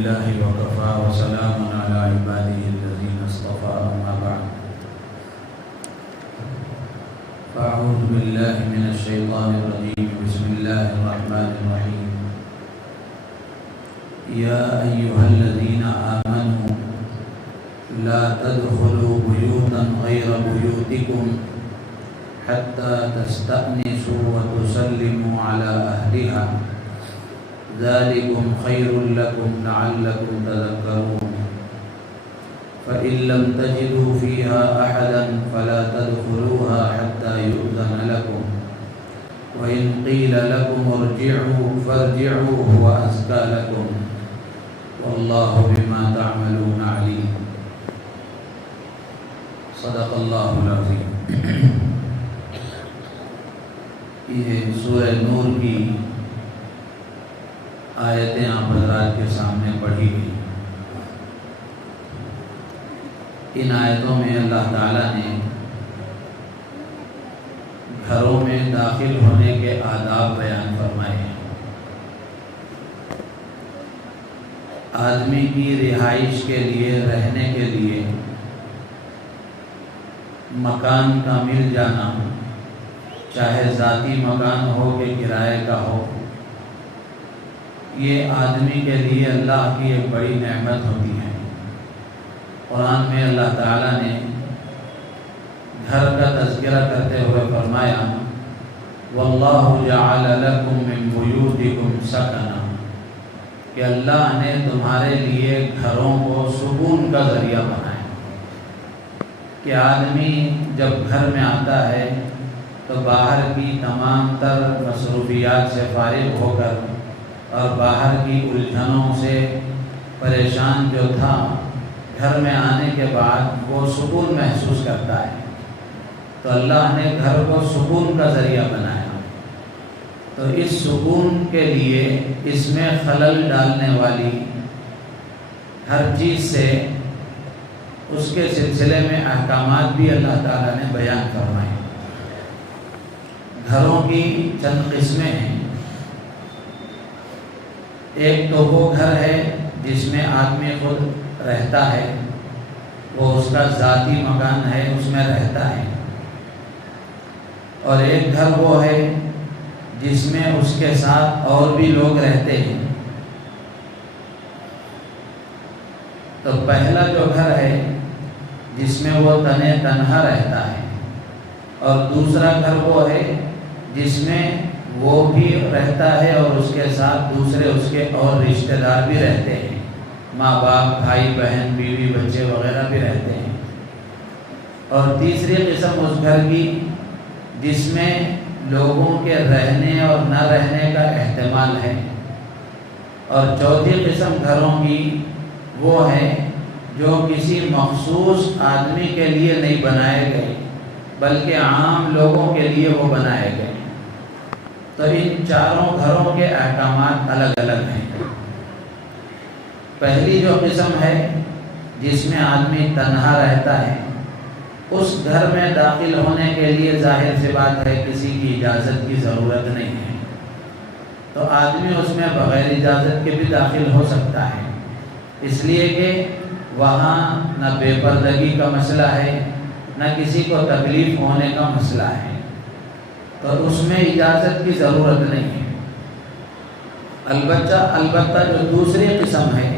لله وكفى وسلام على عباده الذين اصطفى أما بعد فأعوذ بالله من الشيطان الرجيم بسم الله الرحمن الرحيم يا أيها الذين آمنوا لا تدخلوا بيوتا غير بيوتكم حتى تستأنسوا وتسلموا على أهلها ذلكم خير لكم لعلكم تذكرون فإن لم تجدوا فيها أحدا فلا تدخلوها حتى يؤذن لكم وإن قيل لكم ارجعوا فارجعوا هو أزكى لكم والله بما تعملون عليم صدق اللہ العظیم۔ یہ سورہ نور کی آیتیں آپ حضرات کے سامنے پڑھی گئی۔ ان آیتوں میں اللہ تعالیٰ نے گھروں میں داخل ہونے کے آداب بیان فرمائے ہیں۔ آدمی کی رہائش کے لیے، رہنے کے لیے مکان کا مل جانا، چاہے ذاتی مکان ہو کہ کرائے کا ہو، یہ آدمی کے لیے اللہ کی ایک بڑی نعمت ہوتی ہے۔ قرآن میں اللہ تعالیٰ نے گھر کا تذکرہ کرتے ہوئے فرمایا وَاللَّهُ جَعَلَ لَكُم مِّن بُيُوتِكُمْ سَكَنًا، کہ اللہ نے تمہارے لیے گھروں کو سکون کا ذریعہ بنایا، کہ آدمی جب گھر میں آتا ہے تو باہر کی تمام تر مصروفیات سے فارغ ہو کر اور باہر کی الجھنوں سے پریشان جو تھا، گھر میں آنے کے بعد وہ سکون محسوس کرتا ہے۔ تو اللہ نے گھر کو سکون کا ذریعہ بنایا، تو اس سکون کے لیے اس میں خلل ڈالنے والی ہر چیز سے اس کے سلسلے میں احکامات بھی اللہ تعالیٰ نے بیان فرمائے۔ گھروں کی چند قسمیں ہیں۔ ایک تو وہ گھر ہے جس میں آدمی خود رہتا ہے، وہ اس کا ذاتی مکان ہے، اس میں رہتا ہے۔ اور ایک گھر وہ ہے جس میں اس کے ساتھ اور بھی لوگ رہتے ہیں۔ تو پہلا جو گھر ہے جس میں وہ تنہا رہتا ہے، اور دوسرا گھر وہ ہے جس میں وہ بھی رہتا ہے اور اس کے ساتھ دوسرے اس کے اور رشتہ دار بھی رہتے ہیں، ماں باپ، بھائی بہن، بیوی بچے وغیرہ بھی رہتے ہیں۔ اور تیسری قسم اس گھر کی جس میں لوگوں کے رہنے اور نہ رہنے کا احتمال ہے۔ اور چوتھی قسم گھروں کی وہ ہے جو کسی مخصوص آدمی کے لیے نہیں بنائے گئے بلکہ عام لوگوں کے لیے وہ بنائے گئے۔ تو ان چاروں گھروں کے احکامات الگ الگ ہیں۔ پہلی جو قسم ہے جس میں آدمی تنہا رہتا ہے، اس گھر میں داخل ہونے کے لیے ظاہر سی بات ہے کسی کی اجازت کی ضرورت نہیں ہے، تو آدمی اس میں بغیر اجازت کے بھی داخل ہو سکتا ہے، اس لیے کہ وہاں نہ بے پردگی کا مسئلہ ہے، نہ کسی کو تکلیف ہونے کا مسئلہ ہے، تو اس میں اجازت کی ضرورت نہیں ہے۔ البتہ جو دوسری قسم ہے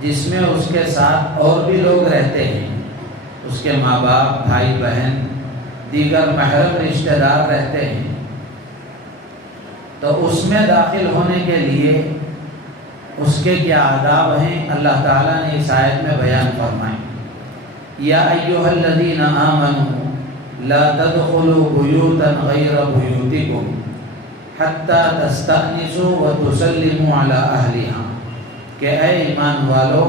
جس میں اس کے ساتھ اور بھی لوگ رہتے ہیں، اس کے ماں باپ، بھائی بہن، دیگر محرم رشتہ دار رہتے ہیں، تو اس میں داخل ہونے کے لیے اس کے کیا آداب ہیں اللہ تعالیٰ نے اس آیت میں بیان فرمائے۔ یا ایھا الذین آمنوا لا تدخلوا بیوتا غیر بیوتکم حتی تستأنسوا وتسلموا علی اہلہا، کہ اے ایمان والو،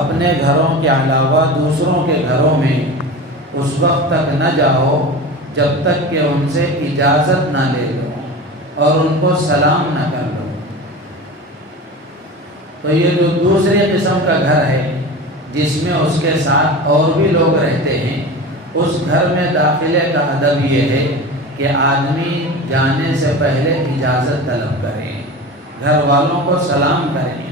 اپنے گھروں کے علاوہ دوسروں کے گھروں میں اس وقت تک نہ جاؤ جب تک کہ ان سے اجازت نہ لے لو اور ان کو سلام نہ کر لو۔ تو یہ جو دوسری قسم کا گھر ہے جس میں اس کے ساتھ اور بھی لوگ رہتے ہیں، اس گھر میں داخلے کا ادب یہ ہے کہ آدمی جانے سے پہلے اجازت طلب کریں، گھر والوں کو سلام کریں،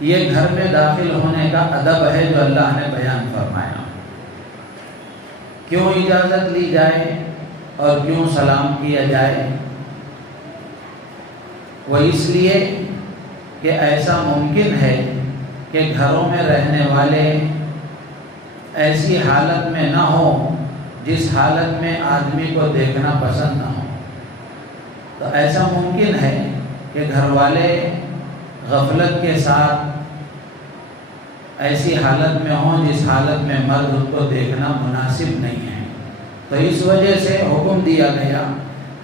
یہ گھر میں داخل ہونے کا ادب ہے جو اللہ نے بیان فرمایا۔ کیوں اجازت لی جائے اور کیوں سلام کیا جائے؟ وہ اس لیے کہ ایسا ممکن ہے کہ گھروں میں رہنے والے ایسی حالت میں نہ ہو جس حالت میں آدمی کو دیکھنا پسند نہ ہو۔ تو ایسا ممکن ہے کہ گھر والے غفلت کے ساتھ ایسی حالت میں ہوں جس حالت میں مرد ان کو دیکھنا مناسب نہیں ہے، تو اس وجہ سے حکم دیا گیا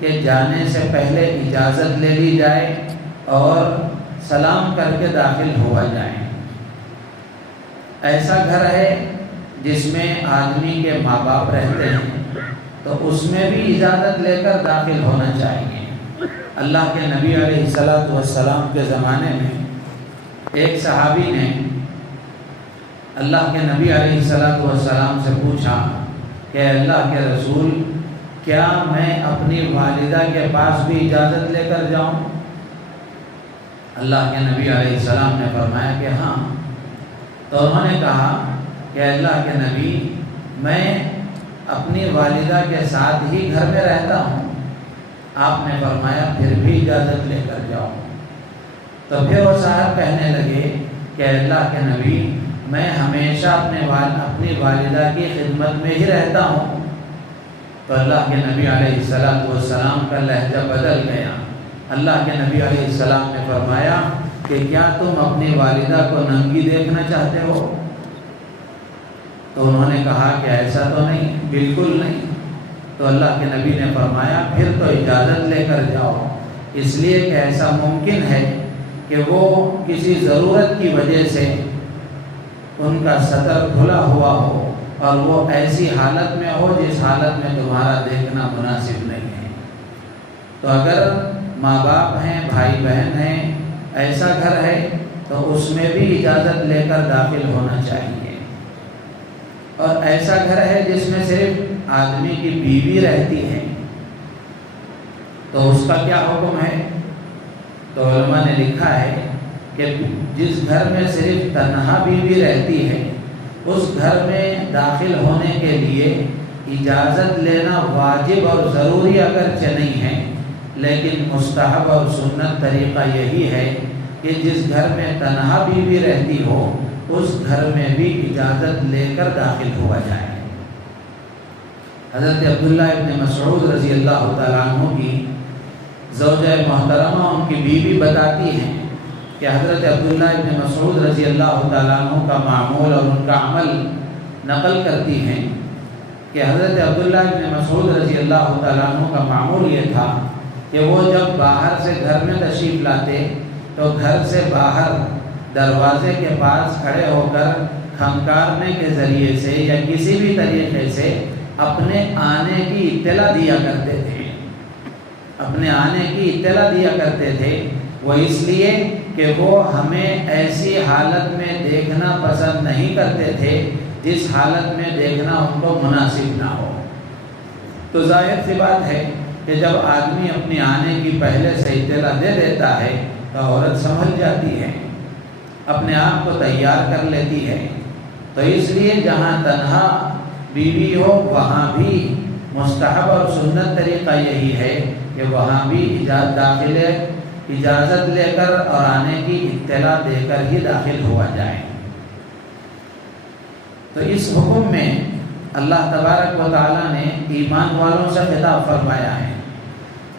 کہ جانے سے پہلے اجازت لے لی جائے اور سلام کر کے داخل ہوا جائے۔ ایسا گھر ہے جس میں آدمی کے ماں باپ رہتے ہیں تو اس میں بھی اجازت لے کر داخل ہونا چاہیے۔ اللہ کے نبی علیہ السلام کے زمانے میں ایک صحابی نے اللہ کے نبی علیہ السلام سے پوچھا کہ اللہ کے رسول، کیا میں اپنی والدہ کے پاس بھی اجازت لے کر جاؤں؟ اللہ کے نبی علیہ السلام نے فرمایا کہ ہاں۔ تو انہوں نے کہا کہ اللہ کے نبی، میں اپنی والدہ کے ساتھ ہی گھر میں رہتا ہوں۔ آپ نے فرمایا پھر بھی اجازت لے کر جاؤ۔ تو پھر وہ صاحب کہنے لگے کہ اللہ کے نبی، میں ہمیشہ اپنی والدہ کی خدمت میں ہی رہتا ہوں۔ تو اللہ کے نبی علیہ السلام کا لہجہ بدل گیا۔ اللہ کے نبی علیہ السلام نے فرمایا کہ کیا تم اپنی والدہ کو ننگی دیکھنا چاہتے ہو؟ تو انہوں نے کہا کہ ایسا تو نہیں، بالکل نہیں۔ تو اللہ کے نبی نے فرمایا پھر تو اجازت لے کر جاؤ، اس لیے کہ ایسا ممکن ہے کہ وہ کسی ضرورت کی وجہ سے ان کا سطر کھلا ہوا ہو اور وہ ایسی حالت میں ہو جس حالت میں تمہارا دیکھنا مناسب نہیں ہے۔ تو اگر ماں باپ ہیں، بھائی بہن ہیں، ایسا گھر ہے تو اس میں بھی اجازت لے کر داخل ہونا چاہیے۔ اور ایسا گھر ہے جس میں صرف آدمی کی بیوی رہتی ہے تو اس کا کیا حکم ہے؟ تو علماء نے لکھا ہے کہ جس گھر میں صرف تنہا بیوی رہتی ہے اس گھر میں داخل ہونے کے لیے اجازت لینا واجب اور ضروری اگرچہ نہیں ہے، لیکن مستحب اور سنت طریقہ یہی ہے کہ جس گھر میں تنہا بیوی رہتی ہو اس گھر میں بھی اجازت لے کر داخل ہوا جائے۔ حضرت عبداللہ ابن مسعود رضی اللہ تعالیٰ عنہ کی زوجہ محترمہ ان کی بیوی بتاتی ہیں کہ حضرت عبداللہ ابن مسعود رضی اللہ تعالیٰ عنہ کا معمول اور ان کا عمل نقل کرتی ہیں کہ حضرت عبداللہ ابن مسعود رضی اللہ تعالیٰ عنہ کا معمول یہ تھا کہ وہ جب باہر سے گھر میں تشریف لاتے تو گھر سے باہر دروازے کے پاس کھڑے ہو کر کھنکارنے کے ذریعے سے یا کسی بھی طریقے سے اپنے آنے کی اطلاع دیا کرتے تھے۔ اپنے آنے کی اطلاع دیا کرتے تھے، وہ اس لیے کہ وہ ہمیں ایسی حالت میں دیکھنا پسند نہیں کرتے تھے جس حالت میں دیکھنا ان کو مناسب نہ ہو۔ تو ظاہر سی بات ہے کہ جب آدمی اپنی آنے کی پہلے سے اطلاع دے دیتا ہے تو عورت سنبھل جاتی ہے، اپنے آپ کو تیار کر لیتی ہے۔ تو اس لیے جہاں تنہا بیوی ہو وہاں بھی مستحب اور سنت طریقہ یہی ہے کہ وہاں بھی اجازت لے کر اور آنے کی اطلاع دے کر ہی داخل ہوا جائے۔ تو اس حکم میں اللہ تبارک و تعالیٰ نے ایمان والوں سے خطاب فرمایا ہے،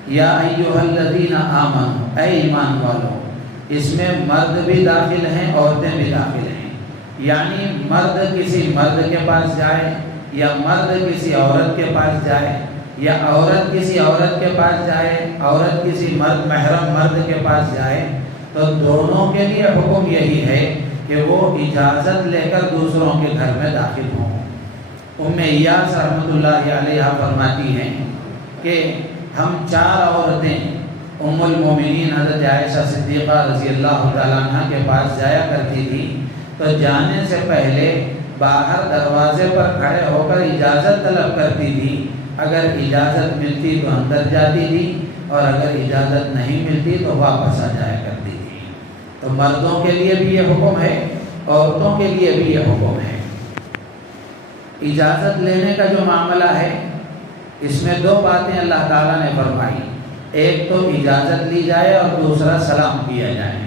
یا ایھا الذین آمنوا، اے ایمان والو۔ اس میں مرد بھی داخل ہیں، عورتیں بھی داخل ہیں، یعنی مرد کسی مرد کے پاس جائے یا مرد کسی عورت کے پاس جائے یا عورت کسی عورت کے پاس جائے، عورت کسی محرم مرد کے پاس جائے، تو دونوں کے لیے حکم یہی ہے کہ وہ اجازت لے کر دوسروں کے گھر میں داخل ہوں۔ ام ایاس رحمۃ اللہ علیہ فرماتی ہیں کہ ہم 4 عورتیں ام المومنین حضرت عائشہ صدیقہ رضی اللہ تعالیٰ عنہ کے پاس جایا کرتی تھی، تو جانے سے پہلے باہر دروازے پر کھڑے ہو کر اجازت طلب کرتی تھی۔ اگر اجازت ملتی تو اندر جاتی تھی اور اگر اجازت نہیں ملتی تو واپس آ جایا کرتی تھی۔ تو مردوں کے لیے بھی یہ حکم ہے، عورتوں کے لیے بھی یہ حکم ہے۔ اجازت لینے کا جو معاملہ ہے اس میں دو باتیں اللہ تعالیٰ نے فرمائی، ایک تو اجازت لی جائے اور دوسرا سلام کیا جائے۔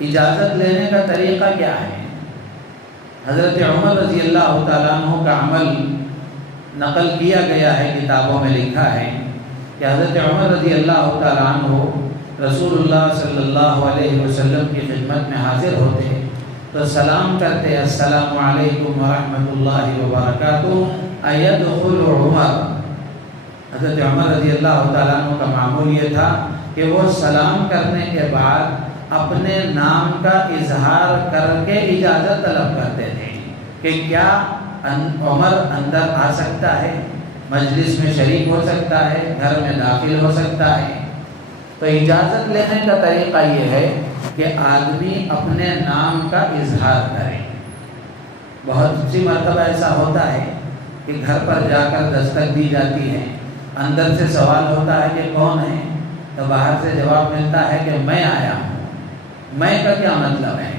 اجازت لینے کا طریقہ کیا ہے؟ حضرت عمر رضی اللہ تعالیٰ عنہ کا عمل نقل کیا گیا ہے، کتابوں میں لکھا ہے کہ حضرت عمر رضی اللہ تعالیٰ عنہ رسول اللہ صلی اللہ علیہ وسلم کی خدمت میں حاضر ہوتے تو سلام کرتے، السلام علیکم ورحمۃ اللہ وبرکاتہ ایدخل عمر۔ حضرت عمر رضی اللہ تعالیٰ عنہ کا معمول یہ تھا کہ وہ سلام کرنے کے بعد اپنے نام کا اظہار کر کے اجازت طلب کرتے تھے کہ کیا عمر اندر آ سکتا ہے، مجلس میں شریک ہو سکتا ہے، گھر میں داخل ہو سکتا ہے۔ تو اجازت لینے کا طریقہ یہ ہے کہ آدمی اپنے نام کا اظہار کرے۔ بہت سی مرتبہ ایسا ہوتا ہے کہ گھر پر جا کر دستک دی جاتی ہے، اندر سے سوال ہوتا ہے کہ کون ہے، تو باہر سے جواب ملتا ہے کہ میں آیا ہوں۔ میں کا کیا مطلب ہے؟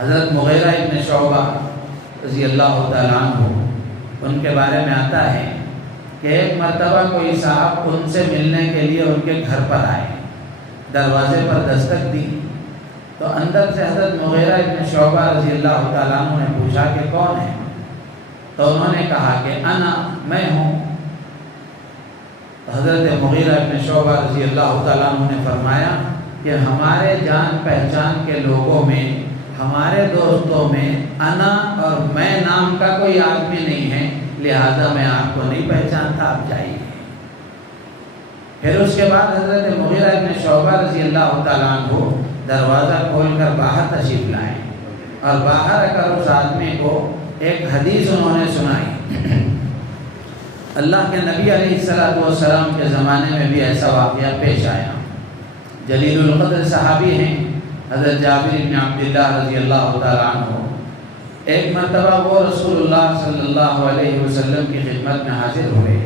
حضرت مغیرہ ابن شعبہ رضی اللہ تعالیٰ عنہ، ان کے بارے میں آتا ہے کہ ایک مرتبہ کوئی صاحب ان سے ملنے کے لیے ان کے گھر پر آئے، دروازے پر دستک دی تو اندر سے حضرت مغیرہ ابن شعبہ رضی اللہ تعالیٰ عنہ نے پوچھا کہ کون ہے؟ تو انہوں نے کہا کہ انا، میں ہوں۔ حضرت مغیرہ ابن شعبہ رضی اللہ تعالیٰ عنہ نے فرمایا کہ ہمارے جان پہچان کے لوگوں میں، ہمارے دوستوں میں انا اور میں نام کا کوئی آدمی نہیں ہے، لہذا میں آپ کو نہیں پہچانتا، آپ جائیے۔ پھر اس کے بعد حضرت مغیرہ ابن شعبہ رضی اللہ تعالیٰ عنہ دروازہ کھول کر باہر تشریف لائے اور باہر آ کر اس آدمی کو ایک حدیث انہوں نے سنائی۔ اللہ کے نبی علیہ السلام کے زمانے میں بھی ایسا واقعہ پیش آیا۔ جلیل القدر صحابی ہیں حضرت جابر بن عبداللہ رضی اللہ تعالیٰ عنہ۔ ایک مرتبہ وہ رسول اللہ صلی اللہ علیہ وسلم کی خدمت میں حاضر ہوئے،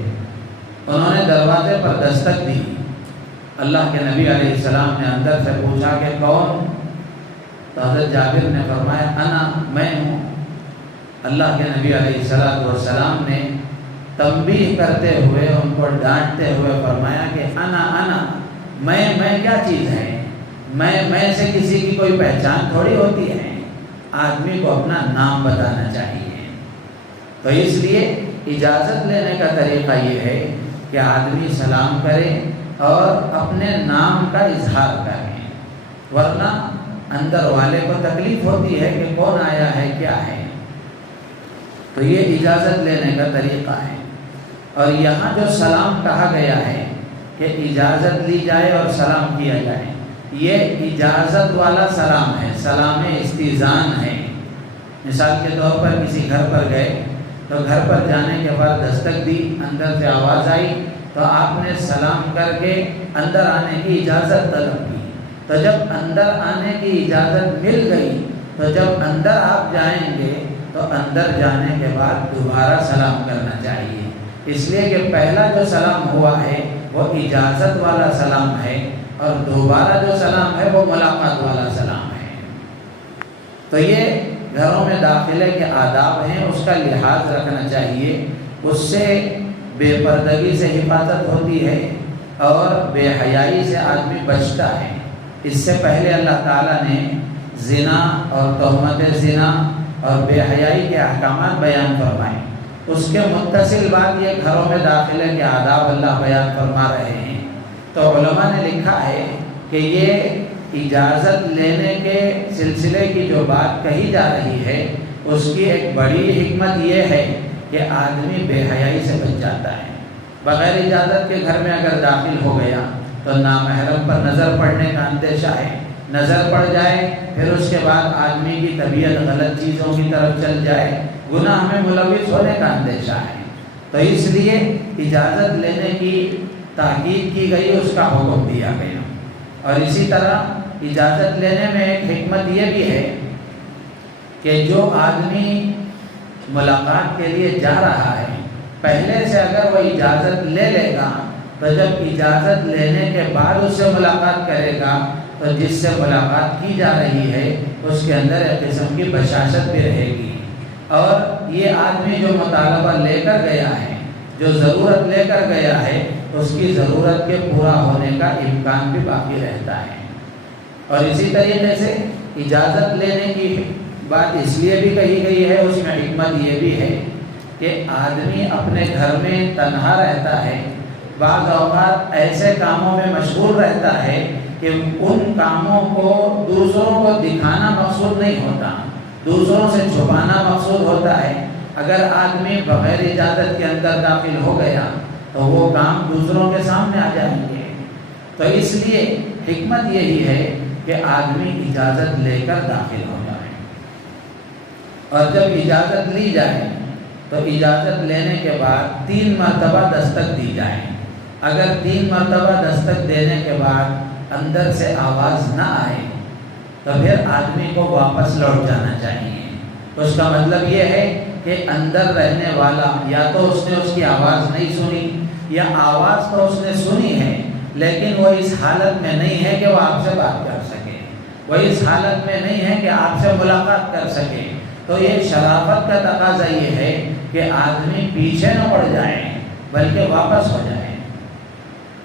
انہوں نے دروازے پر دستک دی۔ اللہ کے نبی علیہ السلام نے اندر سے پوچھا کہ کون؟ تو حضرت جابر نے فرمایا انا، میں ہوں۔ اللہ کے نبی علیہ السلام نے تنبیہ کرتے ہوئے، ان کو ڈانٹتے ہوئے فرمایا کہ انا، میں کیا چیز ہے؟ میں سے کسی کی کوئی پہچان تھوڑی ہوتی ہے، آدمی کو اپنا نام بتانا چاہیے۔ تو اس لیے اجازت لینے کا طریقہ یہ ہے کہ آدمی سلام کرے اور اپنے نام کا اظہار کرے، ورنہ اندر والے کو تکلیف ہوتی ہے کہ کون آیا ہے، کیا ہے۔ تو یہ اجازت لینے کا طریقہ ہے۔ اور یہاں جو سلام کہا گیا ہے کہ اجازت لی جائے اور سلام کیا جائے، یہ اجازت والا سلام ہے، سلام استئذان ہے۔ مثال کے طور پر کسی گھر پر گئے تو گھر پر جانے کے بعد دستک دی، اندر سے آواز آئی تو آپ نے سلام کر کے اندر آنے کی اجازت طلب کی۔ تو جب اندر آنے کی اجازت مل گئی تو جب اندر آپ جائیں گے تو اندر جانے کے بعد دوبارہ سلام کرنا چاہیے، اس لیے کہ پہلا جو سلام ہوا ہے وہ اجازت والا سلام ہے اور دوبارہ جو سلام ہے وہ ملاقات والا سلام ہے۔ تو یہ گھروں میں داخلے کے آداب ہیں، اس کا لحاظ رکھنا چاہیے، اس سے بے پردگی سے حفاظت ہوتی ہے اور بے حیائی سے آدمی بچتا ہے۔ اس سے پہلے اللہ تعالیٰ نے زنا اور تہمت زنا اور بے حیائی کے احکامات بیان فرمائے، اس کے متصل بات یہ گھروں میں داخلے کے آداب اللہ بیان فرما رہے ہیں۔ تو علماء نے لکھا ہے کہ یہ اجازت لینے کے سلسلے کی جو بات کہی جا رہی ہے اس کی ایک بڑی حکمت یہ ہے کہ آدمی بے حیائی سے بچ جاتا ہے۔ بغیر اجازت کے گھر میں اگر داخل ہو گیا تو نامحرم پر نظر پڑنے کا اندیشہ ہے، نظر پڑ جائے پھر اس کے بعد آدمی کی طبیعت غلط چیزوں کی طرف چل جائے، گناہ میں ملوث ہونے کا اندیشہ ہے۔ تو اس لیے اجازت لینے کی تاکید کی گئی، اس کا حکم دیا گیا۔ اور اسی طرح اجازت لینے میں ایک حکمت یہ بھی ہے کہ جو آدمی ملاقات کے لیے جا رہا ہے پہلے سے اگر وہ اجازت لے لے گا تو جب اجازت لینے کے بعد اس سے ملاقات کرے گا تو جس سے ملاقات کی جا رہی ہے اس کے اندر ایک قسم کی بشاشت بھی رہے گی، اور یہ آدمی جو مطالبہ لے کر گیا ہے، جو ضرورت لے کر گیا ہے، اس کی ضرورت کے پورا ہونے کا امکان بھی باقی رہتا ہے۔ اور اسی طریقے سے اجازت لینے کی بات اس لیے بھی کہی گئی ہے، اس میں حکمت یہ بھی ہے کہ آدمی اپنے گھر میں تنہا رہتا ہے، بعض اوقات ایسے کاموں میں مشغول رہتا ہے کہ ان کاموں کو دوسروں کو دکھانا مقصود نہیں ہوتا، دوسروں سے چھپانا مقصود ہوتا ہے۔ اگر آدمی بغیر اجازت کے اندر داخل ہو گیا تو وہ کام دوسروں کے سامنے آ جائیں گے۔ تو اس لیے حکمت یہی ہے کہ آدمی اجازت لے کر داخل ہو جائے، اور جب اجازت لی جائے تو اجازت لینے کے بعد 3 مرتبہ دستک دی جائے۔ اگر 3 مرتبہ دستک دینے کے بعد اندر سے آواز نہ آئے تو پھر آدمی کو واپس لوٹ جانا چاہیے۔ اس کا مطلب یہ ہے کہ اندر رہنے والا یا تو اس نے اس کی آواز نہیں سنی، یا آواز تو اس نے سنی ہے لیکن وہ اس حالت میں نہیں ہے کہ وہ آپ سے بات کر سکے، وہ اس حالت میں نہیں ہے کہ آپ سے ملاقات کر سکے۔ تو یہ شرافت کا تقاضا یہ ہے کہ آدمی پیچھے نہ پڑ جائے بلکہ واپس ہو جائے۔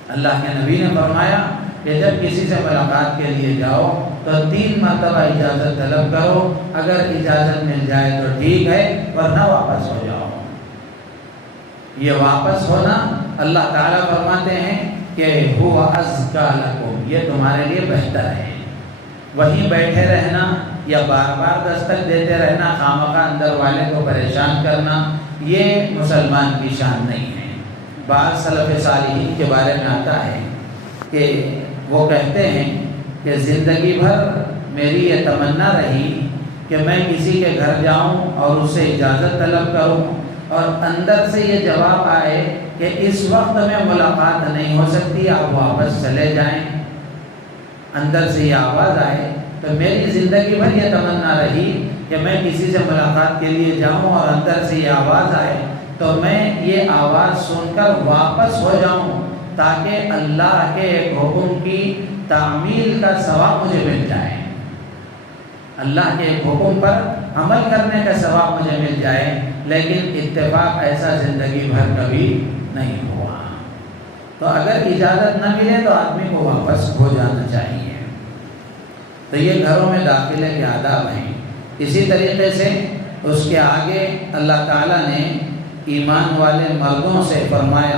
اللہ کے نبی نے فرمایا کہ جب کسی سے ملاقات کے لیے جاؤ تو 3 مرتبہ اجازت طلب کرو، اگر اجازت مل جائے تو ٹھیک ہے ورنہ واپس ہو جاؤ۔ یہ واپس ہونا اللہ تعالیٰ فرماتے ہیں کہ ہوا ازکا لکم، یہ تمہارے لیے بہتر ہے۔ وہیں بیٹھے رہنا یا بار بار دستک دیتے رہنا، خامخواہ اندر والے کو پریشان کرنا، یہ مسلمان کی شان نہیں ہے۔ بعض سلف صالحین کے بارے میں آتا ہے کہ وہ کہتے ہیں کہ زندگی بھر میری یہ تمنا رہی کہ میں کسی کے گھر جاؤں اور اس سے اجازت طلب کروں، اور اندر سے یہ جواب آئے کہ اس وقت میں ملاقات نہیں ہو سکتی، آپ واپس چلے جائیں۔ اندر سے یہ آواز آئے تو میری زندگی بھر یہ تمنا رہی کہ میں کسی سے ملاقات کے لیے جاؤں اور اندر سے یہ آواز آئے تو میں یہ آواز سن کر واپس ہو جاؤں، تاکہ اللہ کے ایک حکم کی تعمیل کا ثواب مجھے مل جائے، اللہ کے ایک حکم پر عمل کرنے کا ثواب مجھے مل جائے۔ لیکن اتفاق ایسا زندگی بھر کبھی نہیں ہوا۔ تو اگر اجازت نہ ملے تو آدمی کو واپس ہو جانا چاہیے۔ تو یہ گھروں میں داخلے کے آداب ہیں۔ اسی طریقے سے اس کے آگے اللہ تعالیٰ نے ایمان والے مردوں سے فرمایا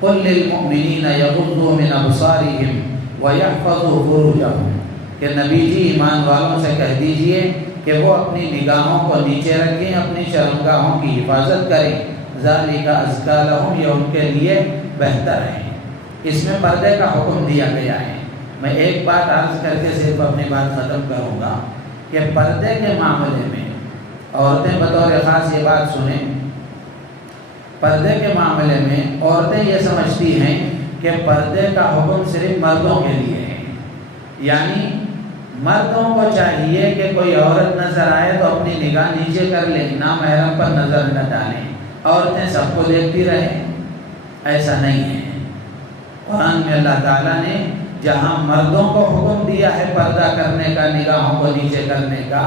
قُلْ لِلْمُؤْمِنِينَ يَغُضُّوا مِنْ أَبْصَارِهِمْ وَيَحْفَظُوا فُرُوجَهُمْ کہ نبی جی ایمان والوں سے کہہ دیجئے کہ وہ اپنی نگاہوں کو نیچے رکھیں، اپنی شرمگاہوں کی حفاظت کریں، ذَلِكَ أَزْكَىٰ لَهُمْ، یہ ان کے لیے بہتر ہے۔ اس میں پردے کا حکم دیا گیا ہے۔ میں ایک بات عرض کر کے صرف اپنی بات ختم کروں گا کہ پردے کے معاملے میں عورتیں بطور خاص یہ بات سنیں، پردے کے معاملے میں عورتیں یہ سمجھتی ہیں کہ پردے کا حکم صرف مردوں کے لیے ہے، یعنی مردوں کو چاہیے کہ کوئی عورت نظر آئے تو اپنی نگاہ نیچے کر لیں، نامحرم پر نظر نہ ڈالیں، عورتیں سب کو دیکھتی رہیں۔ ایسا نہیں ہے۔ قرآن میں اللہ تعالیٰ نے جہاں مردوں کو حکم دیا ہے پردہ کرنے کا، نگاہوں کو نیچے کرنے کا،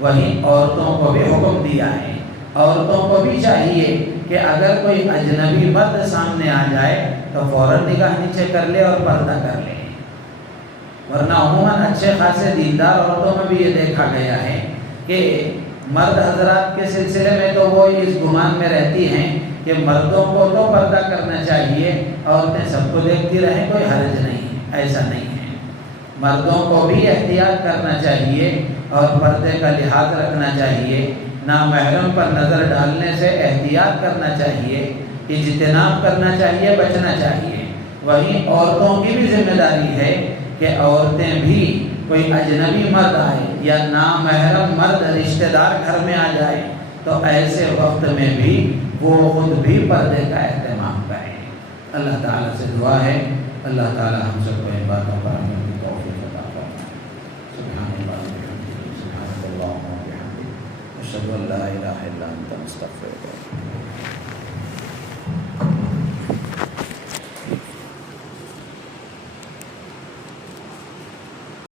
وہیں عورتوں کو بھی حکم دیا ہے۔ عورتوں کو بھی چاہیے کہ اگر کوئی اجنبی مرد سامنے آ جائے تو فوراً نگاہ نیچے کر لے اور پردہ کر لے، ورنہ عموماً اچھے خاصے دیندار عورتوں میں بھی یہ دیکھا گیا ہے کہ مرد حضرات کے سلسلے میں تو وہ اس گمان میں رہتی ہیں کہ مردوں کو تو پردہ کرنا چاہیے، عورتیں سب کو دیکھتی رہیں، کوئی حرج نہیں۔ ایسا نہیں ہے۔ مردوں کو بھی احتیاط کرنا چاہیے اور پردے کا لحاظ رکھنا چاہیے، نامحرم پر نظر ڈالنے سے احتیاط کرنا چاہیے، اجتناب کرنا چاہیے، بچنا چاہیے۔ وہیں عورتوں کی بھی ذمہ داری ہے کہ عورتیں بھی کوئی اجنبی مرد آئے یا نامحرم مرد رشتہ دار گھر میں آ جائے تو ایسے وقت میں بھی وہ خود بھی پردے کا اہتمام کریں۔ اللہ تعالیٰ سے دعا ہے اللہ تعالیٰ ہم سب کو ان باتوں پر عمل کی توفیق عطا فرمائے۔ سبحان اللہ و بحمدہ، سبحان اللہ و بحمدہ، اشہد ان لا الہ الا انت، استغفرک۔